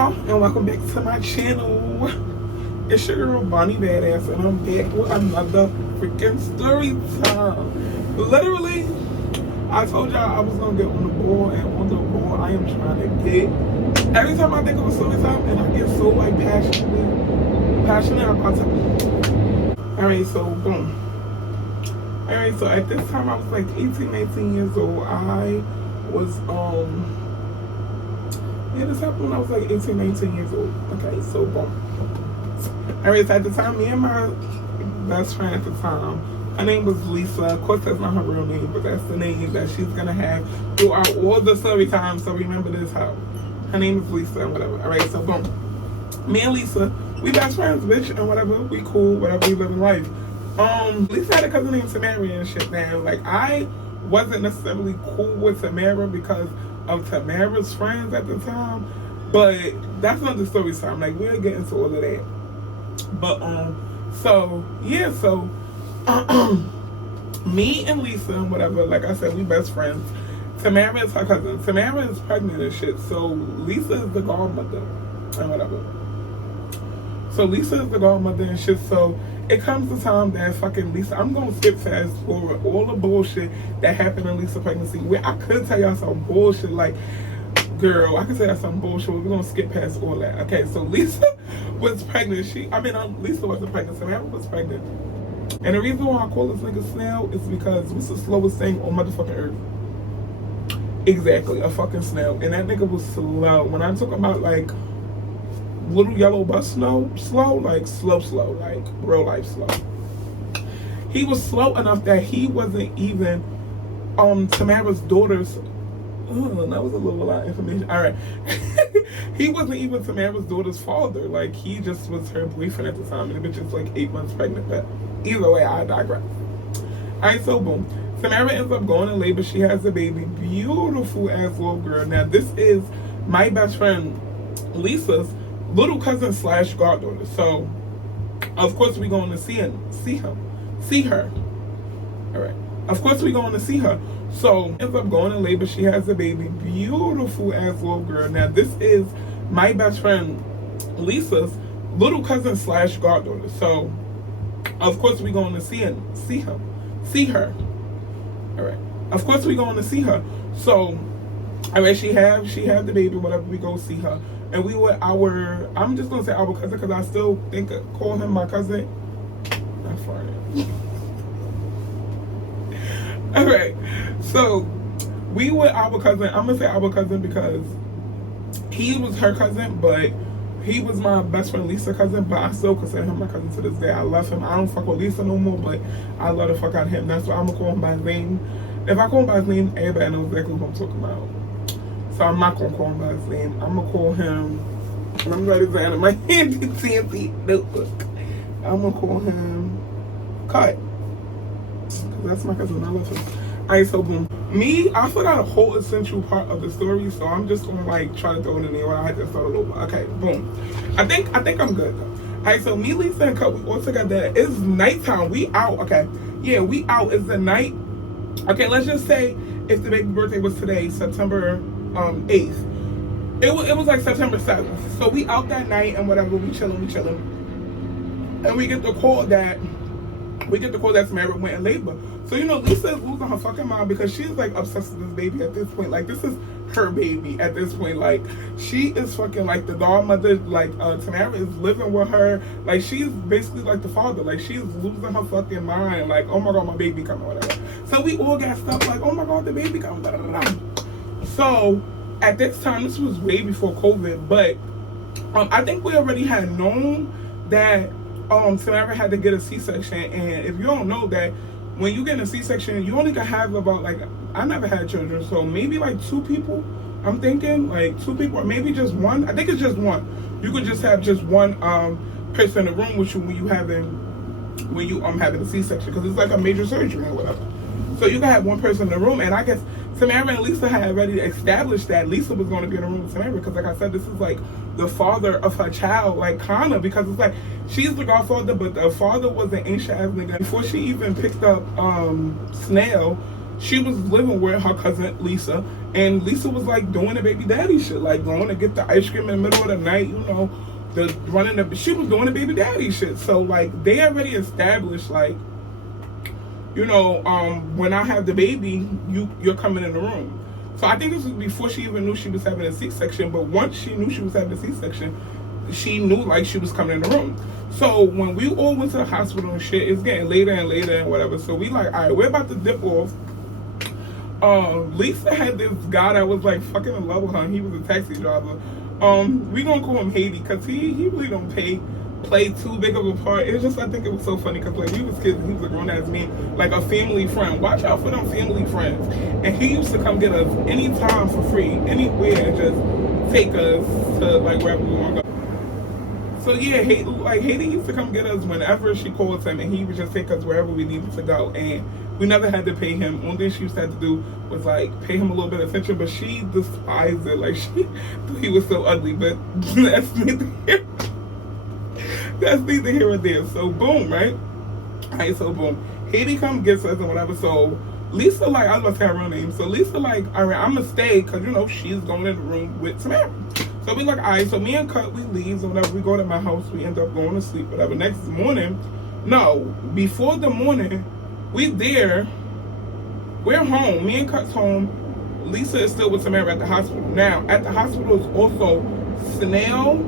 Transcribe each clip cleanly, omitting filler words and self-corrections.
y'all, and welcome back to my channel. It's your girl Bonnie Badass, and I'm back with another freaking story time. Literally, I told y'all I was gonna get on the ball, and on the ball I am trying to get. Every time I think of a story time, and I get so like passionate about it. Alright, so boom. Alright, so at this time I was like 18, 19 years old. I was yeah, this happened when I was like 18, 19 years old. Okay, so boom. Alright, so at the time, me and my best friend at the time, her name was Lisa. Of course, that's not her real name, but that's the name that she's gonna have throughout all the story time. So remember this how. Her name is Lisa and whatever. Alright, so boom. Me and Lisa, we best friends, bitch, and whatever. We cool, whatever, we live in life. Lisa had a cousin named Tamara and shit now. Like, I wasn't necessarily cool with Tamara because of Tamara's friends at the time, but that's not the story time. Like, we'll get into all of that. But so yeah, so me and Lisa and whatever, like I said, we best friends. Tamara is her cousin. Tamara is pregnant and shit, so Lisa is the godmother and whatever. So Lisa is the godmother and shit, so it comes the time that fucking Lisa, I'm gonna skip fast forward all the bullshit that happened in Lisa's pregnancy, where I could tell y'all some bullshit, like, girl, I could tell y'all some bullshit, but we're gonna skip past all that. Okay, so Lisa was pregnant. Lisa wasn't pregnant, Samara was pregnant. And the reason why I call this nigga snail is because what's the slowest thing on motherfucking earth? Exactly, a fucking snail. And that nigga was slow. When I'm talking about, like, little yellow bus slow, like slow, like real life slow. He was slow enough that he wasn't even Tamara's daughter's. Oh, that was a lot of information. All right, he wasn't even Tamara's daughter's father. Like, he just was her boyfriend at the time, and the bitch is like 8 months pregnant. But either way, I digress. All right, so boom. Tamara ends up going in labor. She has a baby, beautiful ass little girl. Now this is my best friend Lisa's little cousin / goddaughter. So of course we going to see her. All right. Of course we going to see her. So ends up going in labor. She has a baby, beautiful ass little girl. Now this is my best friend Lisa's little cousin / goddaughter. So of course we going to see her. All right. Of course we going to see her. So all right, she have the baby. Whatever, we go see her. And we were I'm just going to say our cousin because I still call him my cousin. Not farting. All right. So we were our cousin. I'm going to say our cousin because he was her cousin, but he was my best friend Lisa's cousin, but I still consider him my cousin to this day. I love him. I don't fuck with Lisa no more, but I love the fuck out of him. That's why I'm going to call him by his name. If I call him by his name, everybody knows exactly who I'm talking about. So I'm not gonna call him by his name. I'm gonna call him, and I'm writing down in my handy notebook. I'm gonna call him Cut, because that's my cousin. I love him. Alright, so boom. Me, I forgot a whole essential part of the story, so I'm just gonna like try to throw it in there when I had to start it over. Okay, boom. I think I'm good though. Alright, so me, Lisa, and Cut, we all together. It's nighttime. We out. Okay, yeah, we out. It's the night. Okay, let's just say if the baby birthday was today, September 8th. It was like September 7th. So we out that night and whatever, we chilling. And we get the call that Samara went in labor. So, you know, Lisa is losing her fucking mind because she's like obsessed with this baby at this point. Like, this is her baby at this point. Like, she is fucking like the godmother. Like, Tamara is living with her. Like, she's basically like the father. Like, she's losing her fucking mind. Like, oh my god, my baby coming, whatever. So we all got stuff like, oh my god, the baby coming, blah, blah, blah. So at this time, this was way before COVID, but I think we already had known that Tamara had to get a C-section. And if you don't know that, when you get a C-section, you only can have about, like, I never had children, so maybe like 2 people. I'm thinking like 2 people, or maybe just 1. I think it's just 1. You could just have just 1 person in the room with you when you having a C-section, because it's like a major surgery or whatever. So you can have 1 person in the room, and I guess Tamara and Lisa had already established that Lisa was going to be in the room with Tamara because, like I said, this is like the father of her child, like, kinda, because it's like she's the godfather, but the father was an ancient ass nigga. Before she even picked up Snail, she was living with her cousin Lisa, and Lisa was like doing the baby daddy shit, like going to get the ice cream in the middle of the night, you know, she was doing the baby daddy shit. So like they already established like, you know, when I have the baby, you're coming in the room. So I think this was before she even knew she was having a C-section, but once she knew she was having a C-section, she knew like she was coming in the room. So when we all went to the hospital and shit, it's getting later and later and whatever. So we like, all right, we're about to dip off. Lisa had this guy that was like fucking in love with her. He was a taxi driver. We gonna call him Haiti because he really don't play too big of a part. It's just, I think it was so funny because like we was kids and he was a grown ass man, like a family friend. Watch out for them family friends. And he used to come get us anytime for free, anywhere, and just take us to like wherever we want to go. So yeah, Haiti used to come get us whenever she called him, and he would just take us wherever we needed to go, and we never had to pay him. Only thing she used to have to do was like pay him a little bit of attention, but she despised it. Like she thought he was so ugly, but that's neither here. That's neither here or there. So boom, right? Alright, so boom. Haiti come gets us and whatever. So Lisa, like, I was about to say her real name. So Lisa, like, alright, I'm gonna stay because, you know, she's going in the room with Tamara. So we like, alright, so me and Cut, we leave, and whatever, we go to my house, we end up going to sleep, whatever. Next morning, no, before the morning, we're home, me and Cut's home, Lisa is still with Tamara at the hospital. Now, at the hospital is also Snell.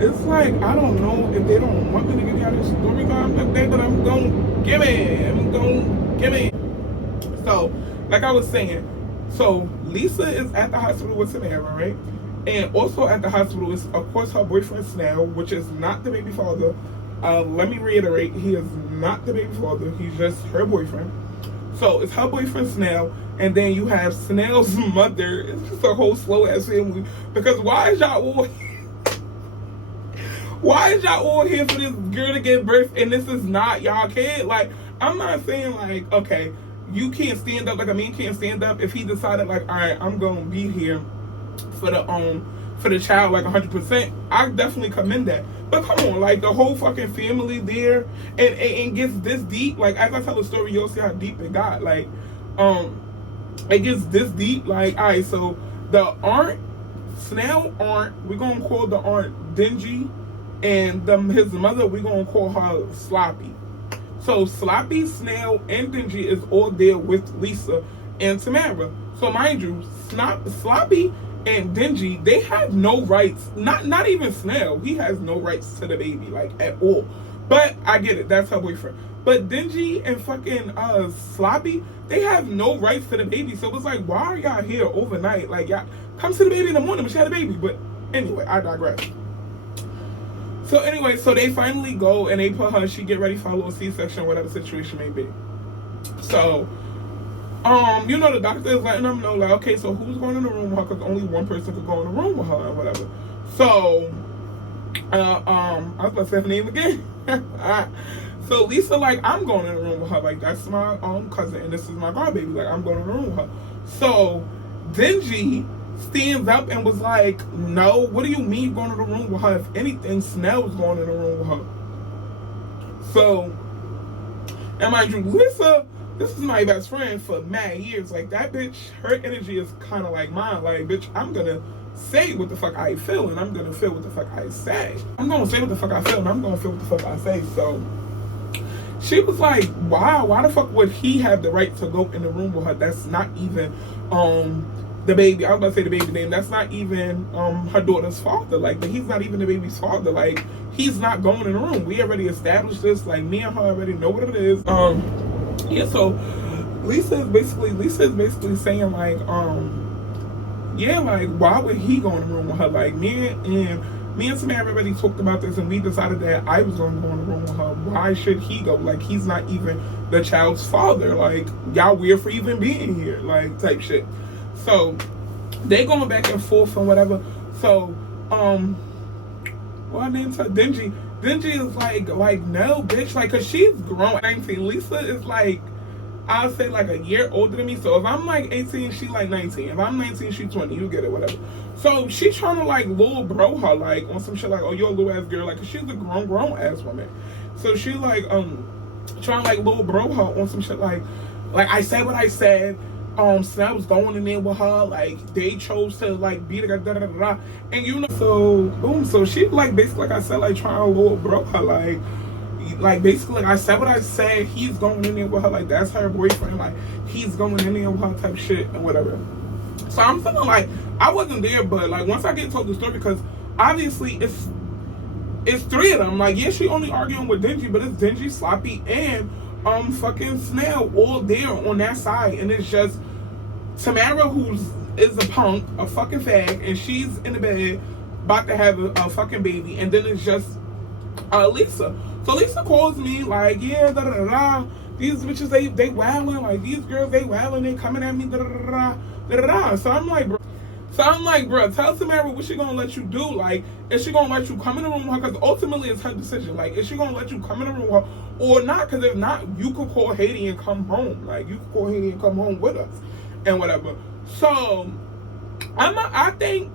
It's like, I don't know if they don't want me to give y'all this story time update, but I'm gonna give it. So, like I was saying, so Lisa is at the hospital with Samara, right? And also at the hospital is, of course, her boyfriend Snell, which is not the baby father. Let me reiterate, he is not the baby father. He's just her boyfriend. So it's her boyfriend Snell, and then you have Snell's mother. It's just a whole slow ass family. Because why is y'all all here for this girl to give birth and this is not y'all kid? Like, I'm not saying like, okay, you can't stand up, like a man can't stand up if he decided like, all right, I'm gonna be here for the child like 100%. I definitely commend that. But come on, like the whole fucking family there, and gets this deep. Like as I tell the story, you'll see how deep it got. Like, it gets this deep. Like, all right, so the aunt, Snell aunt, we're gonna call the aunt Dingy, and his mother, we're gonna call her Sloppy. So Sloppy, Snell, and Dingy is all there with Lisa and Tamara. So mind you, Sloppy and Dingy, they have no rights. Not even Snell. He has no rights to the baby, like at all. But I get it, that's her boyfriend. But Dingy and fucking Sloppy, they have no rights to the baby. So it's like, why are y'all here overnight? Like, y'all come to the baby in the morning, but she had a baby. But anyway, I digress. So anyway, so they finally go and they put her, she get ready for a little C-section, whatever the situation may be. So, you know, the doctor is letting them know, like, okay, so who's going in the room with her? Because only one person could go in the room with her and whatever. So, I was about to say her name again. So Lisa, like, I'm going in the room with her. Like, that's my cousin, and this is my grandbaby. Like, I'm going in the room with her. So, Dingy stands up and was like, no, what do you mean going in the room with her? If anything, Snell was going in the room with her. So, and mind you, Lisa, this is my best friend for mad years. Like, that bitch, her energy is kind of like mine. Like, bitch, I'm gonna say what the fuck I feel, and I'm gonna feel what the fuck I say. I'm gonna say what the fuck I feel, and I'm gonna feel what the fuck I say. So she was like, wow, why the fuck would he have the right to go in the room with her? That's not even the baby, I was about to say the baby name, that's not even her daughter's father. Like, he's not even the baby's father. Like, he's not going in the room. We already established this. Like, me and her already know what it is. Yeah, so Lisa is basically saying like, yeah, like, why would he go in the room with her? Like, me and Samara already talked about this, and we decided that I was going to go in the room with her. Why should he go? Like, he's not even the child's father. Like, y'all weird for even being here, like, type shit. So they going back and forth and whatever. So what her name's her? Dingy is like no, bitch, like, cause she's grown. 19. Lisa is like, I'll say like a year older than me. So if I'm like 18, she like 19. If I'm 19, she 20. You get it, whatever. So she's trying to like little bro her, like on some shit like, oh, you're a little ass girl, like, cause she's a grown ass woman. So she like trying to like little bro her on some shit like, Like, I said what I said. Snell was going in there with her. Like, they chose to, like, beat her, da da da da. And, you know, so, boom. So, she, like, basically, like I said, like, trying to little bro her. Like, basically, like, I said what I said. He's going in there with her. Like, that's her boyfriend. Like, he's going in there with her type shit and whatever. So, I'm feeling like I wasn't there, but, like, once I get told the story, because obviously it's three of them. Like, yeah, she only arguing with Dingy, but it's Dingy, Sloppy, and fucking Snail all there on that side. And it's just Tamara, is a punk, a fucking fag, and she's in the bed about to have a fucking baby. And then it's just Lisa. So Lisa calls me like, yeah, da da da da. These bitches, they wildin'. Like, these girls, they wildin'. They coming at me, da da da da da da. So I'm like, bro, tell Tamara what she gonna let you do. Like, is she gonna let you come in the room with her? Because ultimately it's her decision. Like, is she gonna let you come in the room with her or not? Because if not, you could call Haiti and come home. Like, you could call Haiti and come home with us and whatever. So I think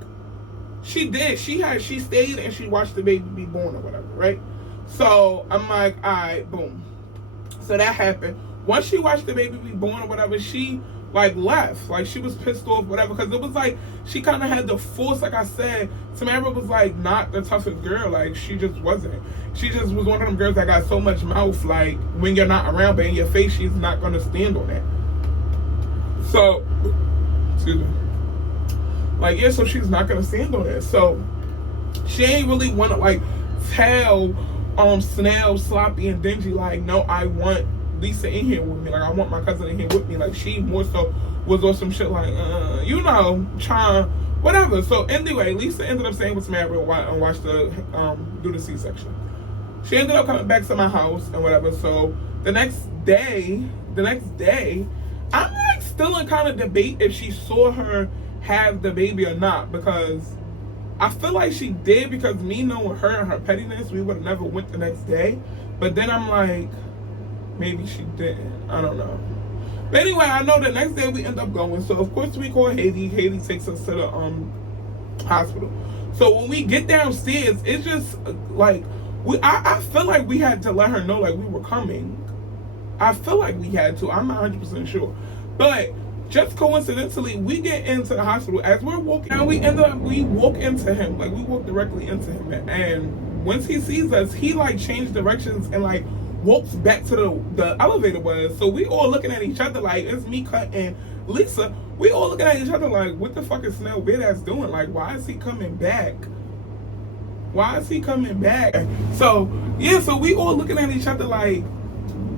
she did. She stayed and she watched the baby be born or whatever, right? So I'm like, all right, boom. So that happened. Once she watched the baby be born or whatever, she like left. Like, she was pissed off, whatever, because it was like she kind of had the force. Like I said, Tamara was like not the toughest girl. Like, she just wasn't. She just was one of them girls that got so much mouth. Like, when you're not around, but in your face, she's not gonna stand on that. So, excuse me. Like, yeah, so she's not gonna stand on that. So she ain't really want to like tell Snail, Sloppy, and Dingy like, no, I want Lisa in here with me. Like, I want my cousin in here with me. Like, she more so was on some shit like, you know, trying whatever. So anyway, Lisa ended up staying with Samara and watched the do the C-section. She ended up coming back to my house and whatever. So the next day, I'm like still in kind of debate if she saw her have the baby or not, because I feel like she did, because me knowing her and her pettiness, we would have never went the next day. But then I'm like, maybe she didn't. I don't know. But anyway, I know the next day we end up going. So of course we call Haiti. Haiti takes us to the hospital. So when we get downstairs, it's just like I feel like we had to let her know like we were coming. I feel like we had to. I'm not 100% sure. But just coincidentally, we get into the hospital as we're walking, and we walk into him. Like, we walk directly into him. And once he sees us, he like changed directions and like walks back to the elevator was. So we all looking at each other like, it's me, Cut, and Lisa. We all looking at each other like, what the fuck is Snell Beard ass doing? Like, why is he coming back? Why is he coming back? So yeah, so we all looking at each other like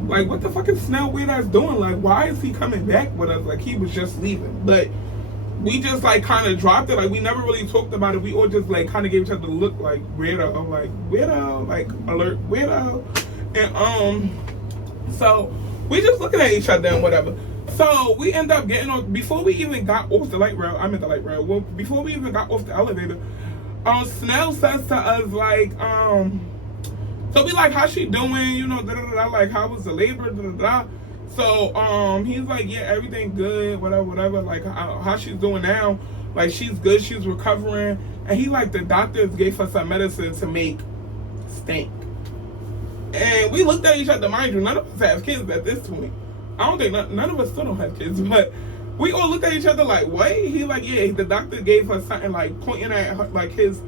what the fuck is Snell Weird ass doing? Like, why is he coming back with us? Like, he was just leaving. But we just like kind of dropped it. Like, we never really talked about it. We all just like kind of gave each other a look like weirdo, like alert weirdo. And so we just looking at each other and whatever. So we end up getting on, before we even got off the light rail. I'm in the light rail. Well, before we even got off the elevator, Snell says to us like, so we like, how's she doing? You know, da da da. Like, how was the labor? Da da da. So he's like, yeah, everything good, whatever. Like, how she's doing now? Like, she's good. She's recovering. And he like, the doctors gave her some medicine to make stink. And we looked at each other, mind you, none of us have kids at this point. I don't think none of us still don't have kids, but we all looked at each other like, what? He like, yeah, the doctor gave her something like pointing at her, like his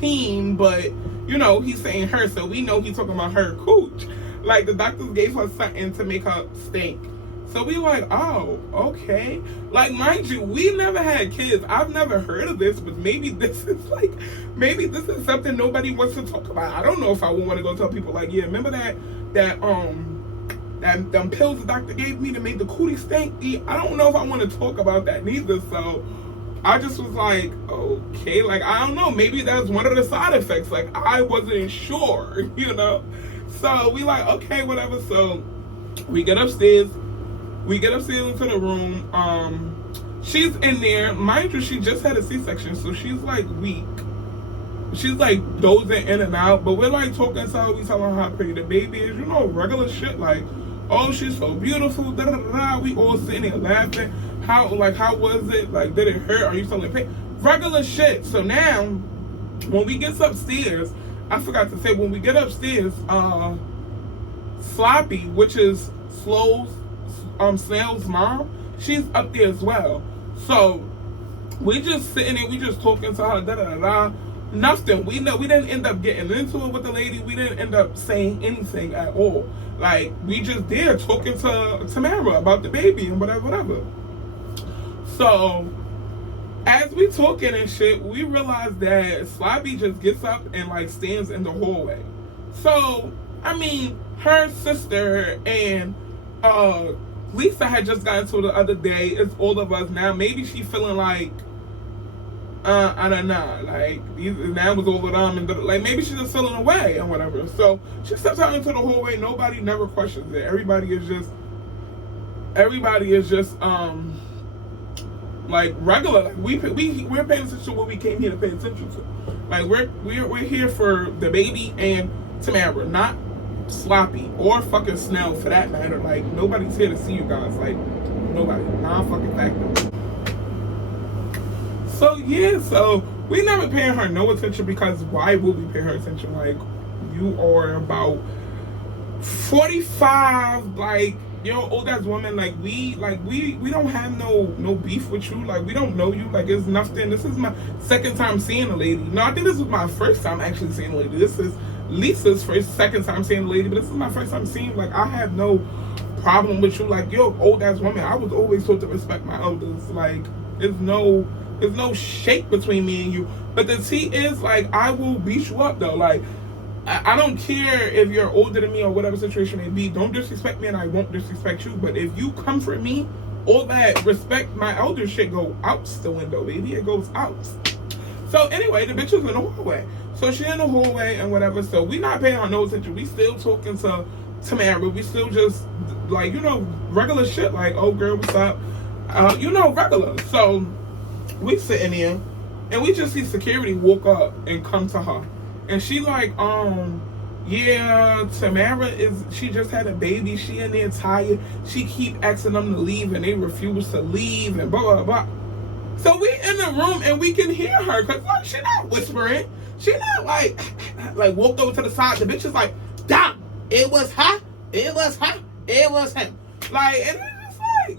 peen, but you know, he's saying her, so we know he's talking about her cooch. Like, the doctors gave her something to make her stink. So we like, oh, okay. Like, mind you, we never had kids. I've never heard of this, but maybe this is something nobody wants to talk about. I don't know if I would want to go tell people like, yeah, remember that them pills the doctor gave me to make the cootie stink? I don't know if I want to talk about that neither. So I just was like, okay, like, I don't know, maybe that's one of the side effects. Like, I wasn't sure, you know? So we like, okay, whatever. So we get upstairs into the room. She's in there. Mind you, she just had a C-section, so she's like weak. She's like dozing in and out, but we're like talking to her, we telling her how pretty the baby is, you know, regular shit, like, oh, she's so beautiful, da da da da. We all sitting there laughing. How was it? Like, did it hurt? Are you still in pain? Regular shit. So now, when we get upstairs, I forgot to say, when we get upstairs, Sloppy, which is Snail's mom, she's up there as well. So we just sitting there, we just talking to her, da da da da. Nothing. We didn't end up getting into it with the lady. We didn't end up saying anything at all. Like, we just there talking to Tamara about the baby and whatever. So as we talking and shit, we realized that Sloppy just gets up and like stands in the hallway. So I mean, her sister and Lisa had just gotten to the other day. It's all of us now. Maybe she feeling like I don't know, like now was all of them, and like maybe she's just feeling away and whatever. So she steps out into the hallway. Nobody never questions it. Everybody is just like regular. Like we're paying attention to what we came here to pay attention to. Like we're here for the baby and Tamara, not Sloppy or fucking Snell for that matter. Like nobody's here to see you guys. Like nobody, non-fucking factor. So yeah, so we never paying her no attention, because why would we pay her attention? Like, you are about 45, like you're an old ass woman. Like we don't have no beef with you. Like we don't know you. Like it's nothing. This is my second time seeing a lady. No, I think this was my first time actually seeing a lady. This is Lisa's second time seeing a lady, but this is my first time seeing. Like I have no problem with you. Like you're an old ass woman. I was always taught to respect my elders. Like there's no shake between me and you. But the tea is, like, I will beat you up though. Like I don't care if you're older than me or whatever situation may be. Don't disrespect me and I won't disrespect you. But if you comfort me, all that respect my elder shit go out the window, baby. It goes out. So anyway, the bitch was in the hallway. So she in the hallway and whatever. So we not paying her no attention. We still talking to Tamara. We still just like, regular shit. Like, oh girl, what's up? Regular. So we sitting there and we just see security walk up and come to her. And she like, yeah, Tamara she just had a baby. She in there tired. She keep asking them to leave and they refuse to leave and blah, blah, blah. So we in the room and we can hear her, because like, she not whispering. She not like walked over to the side. The bitch is like, damn, it was her. It was her. It was him. Like, and it's just like,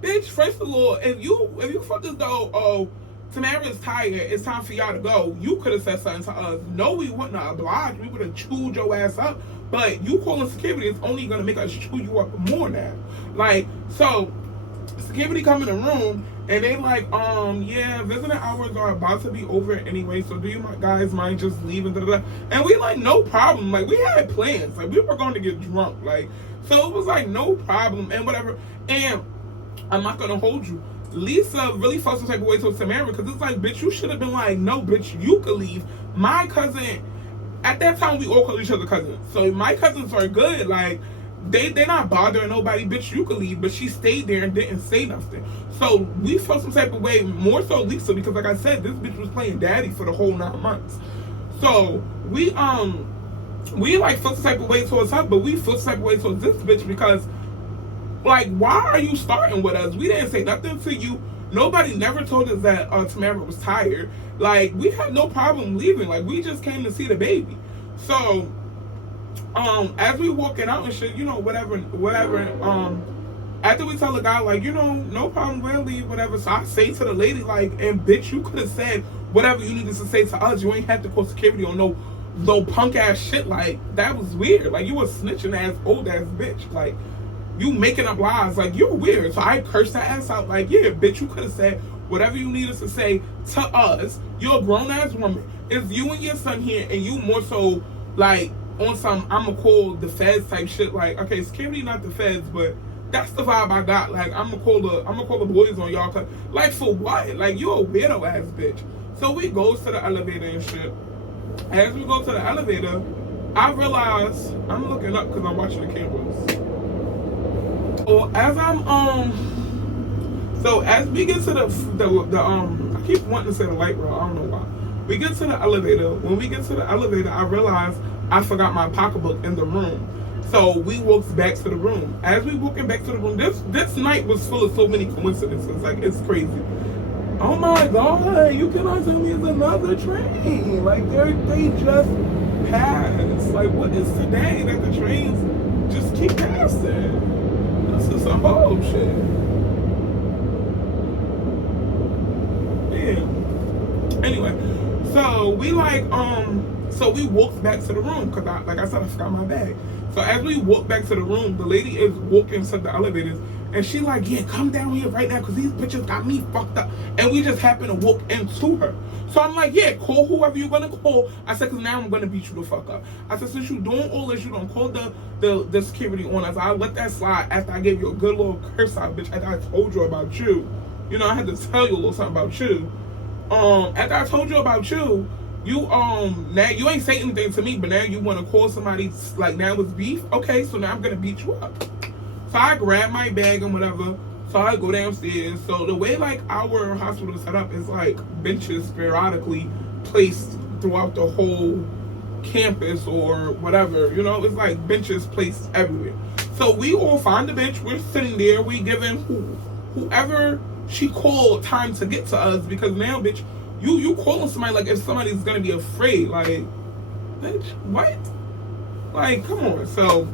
bitch, first of all, if you felt as though, oh, Tamara is tired, it's time for y'all to go, you could have said something to us. No, we wouldn't have obliged. We would have chewed your ass up. But you calling security is only going to make us chew you up more now. Like, so security come in the room and they like, yeah, visiting hours are about to be over anyway, so do you guys mind just leaving? And we like, no problem. Like, we had plans. Like, we were going to get drunk. Like, so it was like, no problem and whatever. And I'm not going to hold you. Lisa really felt some type of way to Tamara, because it's like, bitch, you should have been like, no, bitch, you could leave. My cousin, at that time, we all call each other cousins. So my cousins are good. Like, they not bothering nobody. Bitch, you could leave. But she stayed there and didn't say nothing. So we felt some type of way, more so Lisa, because like I said, this bitch was playing daddy for the whole 9 months. So we like felt some type of way towards her, but we felt some type of way towards this bitch, because like, why are you starting with us? We didn't say nothing to you. Nobody never told us that Tamara was tired. Like, we had no problem leaving. Like, we just came to see the baby. So as we walking out and shit, whatever, after we tell the guy, like, no problem, we'll leave, whatever. So I say to the lady, like, and bitch, you could have said whatever you needed to say to us. You ain't had to call security on no punk ass shit. Like, that was weird. Like, you was snitching ass, old ass bitch. Like, you making up lies. Like, you're weird. So I cursed that ass out. Like, yeah, bitch, you could have said whatever you needed to say to us. You're a grown ass woman. It's you and your son here, and you more so like on some I'ma call the feds type shit. Like, okay, security not the feds, but that's the vibe I got. Like, I'ma call the boys on y'all. Like, for what? Like, you're a weirdo ass bitch. So we goes to the elevator and shit. As we go to the elevator, I realize I'm looking up because I'm watching the cameras. So as we get to the I keep wanting to say the light rail, I don't know why. We get to the elevator. When we get to the elevator, I realize I forgot my pocketbook in the room. So we walks back to the room. As we walking back to the room, this night was full of so many coincidences. Like, it's crazy. Oh my God, you cannot tell me it's another train. Like, they just pass. Like, what is today that the trains just keep passing? This is some bullshit. Yeah. Anyway, so we so we walked back to the room because like I said, I forgot my bag. So as we walk back to the room, the lady is walking to the elevators, and she like, yeah, come down here right now because these bitches got me fucked up. And we just happen to walk into her. So I'm like, yeah, call whoever you're gonna call. I said, because now I'm gonna beat you the fuck up. I said, since you doing all this, you don't call the security on us. I let that slide after I gave you a good little curse out, bitch. After I told you about you. You know, I had to tell you a little something about you. After I told you about you, you now you ain't say anything to me, but now you want to call somebody like now it's beef. Okay, so now I'm gonna beat you up. So I grab my bag and whatever. So I go downstairs. So the way like our hospital is set up is like benches periodically placed throughout the whole campus or whatever. You know, it's like benches placed everywhere. So we all find the bench. We're sitting there. We giving whoever she called time to get to us because now, bitch. You calling somebody like if somebody's gonna be afraid, like, bitch, what? Like, come on. So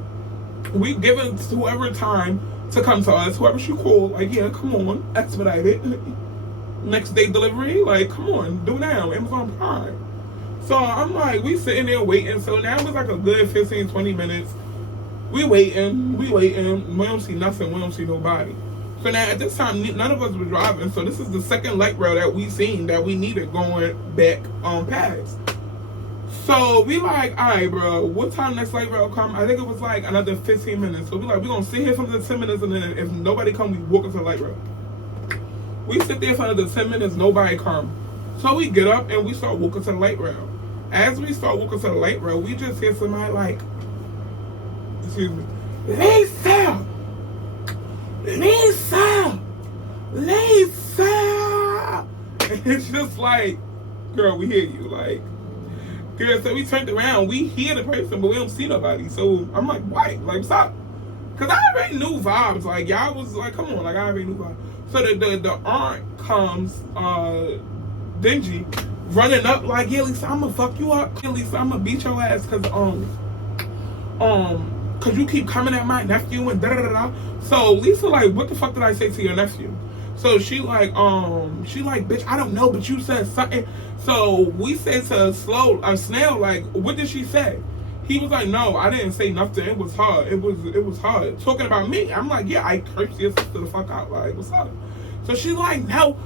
we given whoever time to come to us, whoever she called, like, yeah, come on, expedite it. Next day delivery, like, come on, do now, Amazon Prime. So I'm like, we sitting there waiting. So now it's like a good 15, 20 minutes. We waiting, we don't see nothing, we don't see nobody. So now at this time, none of us were driving. So this is the second light rail that we seen that we needed going back on past. So we like, all right, bro, what time next light rail come? I think it was like another 15 minutes. So we like, we're going to sit here for another 10 minutes. And then if nobody come, we walk into the light rail. We sit there for another 10 minutes, nobody come. So we get up and we start walking to the light rail. As we start walking to the light rail, we just hear somebody like, excuse me, Lisa! Lisa! Lisa! And it's just like, girl, we hear you. Like, girl, so we turned around. We hear the person, but we don't see nobody. So I'm like, why? Like, stop. Because I already knew vibes. Like, y'all was like, come on. Like, I already knew vibes. So the aunt comes, dingy, running up like, yeah, Lisa, I'm going to fuck you up. Yeah, Lisa, I'm going to beat your ass because, cause you keep coming at my nephew and da-da-da-da. So Lisa like, what the fuck did I say to your nephew? So she like, bitch, I don't know, but you said something. So we said to Snail, like, what did she say? He was like, no, I didn't say nothing. It was her. It was her talking about me. I'm like, yeah, I cursed your sister the fuck out. Like, what's up? So she's like, no,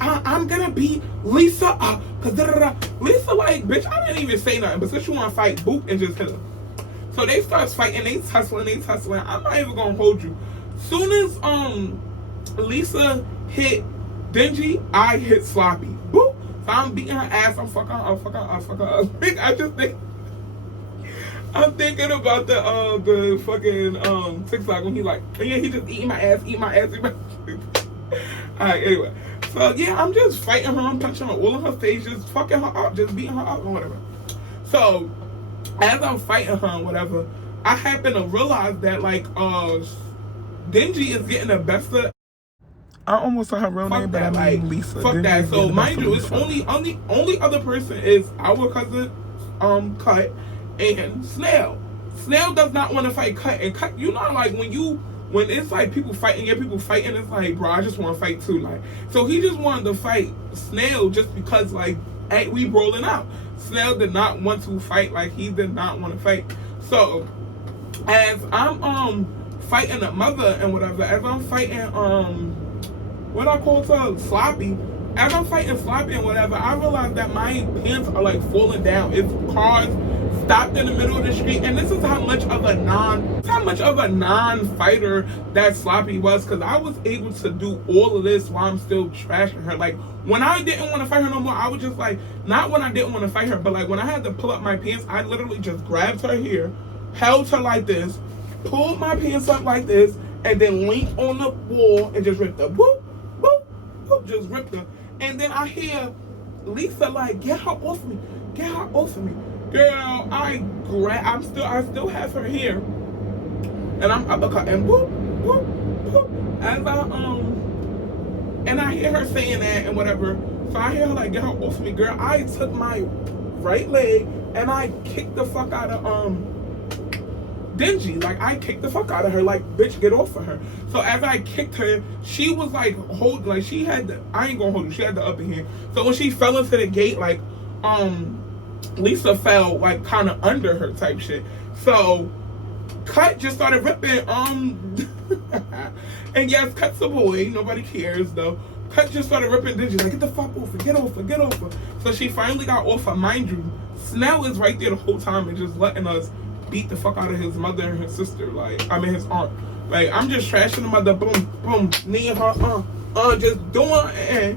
I'm gonna beat Lisa up. Cause da-da-da. Lisa like, bitch, I didn't even say nothing. But since you wanna fight, boop, and just hit her. So they start fighting, they tussling. I'm not even gonna hold you. Soon as Lisa hit Dingy, I hit Sloppy. Boop. So I'm beating her ass. I'm fucking her. I'm thinking about the fucking TikTok when he like, yeah, he just eating my ass. Alright, anyway. So yeah, I'm just fighting her. I'm punching her all in her face, just fucking her up, just beating her up or whatever. So as I'm fighting her and whatever, I happen to realize that like Dingy is getting the best of. I almost said her real name, but I mean Lisa. Fuck that. So mind you, it's only other person is our cousin Cut and Snail. Snail does not want to fight Cut, and Cut, you know, like when it's like people fighting, it's like, bro, I just want to fight too, like. So he just wanted to fight Snail just because like we rolling out. Snail did not want to fight, like he did not want to fight. So as I'm fighting the mother and whatever, as I'm fighting what I call her, Sloppy, as I'm fighting Sloppy and whatever, I realized that my pants are like falling down. It's cars stopped in the middle of the street, and this is how much of a non-fighter that Sloppy was, because I was able to do all of this while I'm still trashing her. Like when I didn't want to fight her no more, I was just like, not when I didn't want to fight her, but like when I had to pull up my pants, I literally just grabbed her here, held her like this, pulled my pants up like this, and then leaned on the wall and just ripped her. Whoop, whoop, whoop, just ripped her. And then I hear Lisa like, get her off me, get her off me. Girl, I still have her here, and I'm uppercut and whoop, whoop, whoop. As and I hear her saying that and whatever. So I hear her like, get her off me, girl. I took my right leg, and I kicked the fuck out of Dingy. Like, I kicked the fuck out of her, like, bitch, get off of her. So as I kicked her, she was like she had the, I ain't gonna hold you, she had the upper hand. So when she fell into the gate, like, Lisa fell like kind of under her type shit. So Cut just started ripping and yes, Cut's a boy, nobody cares though. Cut just started ripping Dingy, like, get the fuck off her, get off her, get off her. So she finally got off her. Mind you, Snell is right there the whole time and just letting us beat the fuck out of his mother and his sister, like, I mean his aunt. Like, I'm just trashing the mother, boom, boom, knee her, just doing, and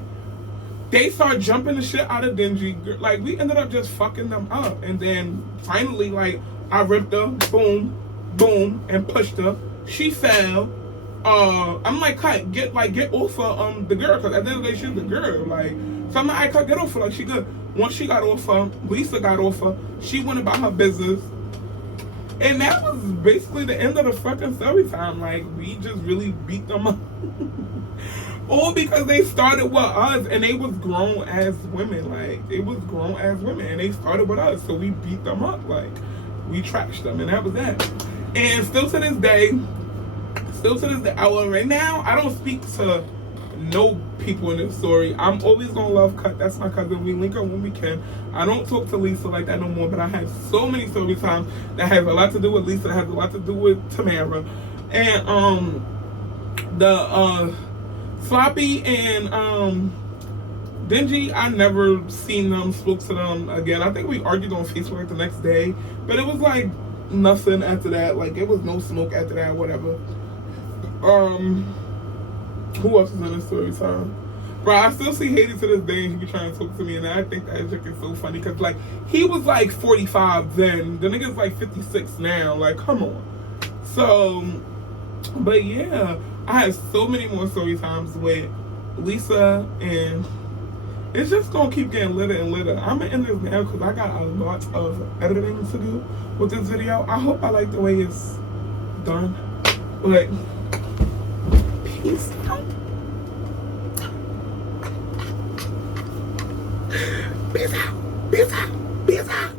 they start jumping the shit out of Dingy. Like, we ended up just fucking them up. And then finally, like, I ripped her, boom, boom, and pushed her. She fell. I'm like, Cut, get off of the girl, because at the end of the day, she's the girl. Like, so I'm like, I Cut, get off her, like, she good. Once she got off her, Lisa got off her, she went about her business. And that was basically the end of the fucking story time. Like, we just really beat them up. All because they started with us, and they was grown as women. Like, they was grown as women, and they started with us. So we beat them up. Like, we trashed them, and that was that. And still to this day, right now, I don't speak to no people in this story. I'm always gonna love Cut. That's my cousin. We link up when we can. I don't talk to Lisa like that no more, but I have so many story times that has a lot to do with Lisa, that has a lot to do with Tamara. And the Sloppy and Dingy, I never seen them, spoke to them again. I think we argued on Facebook like the next day, but it was like nothing after that. Like, it was no smoke after that, whatever. Who else is in this story time? Bro, I still see Haiti to this day, and he be trying to talk to me, and I think that chick is so funny, because, like, he was, like, 45 then. The nigga's, like, 56 now. Like, come on. So, but, yeah. I have so many more story times with Lisa, and it's just going to keep getting litter and litter. I'm going to end this now, because I got a lot of editing to do with this video. I hope I like the way it's done. But, peace out. Peace out. Peace out. Peace out.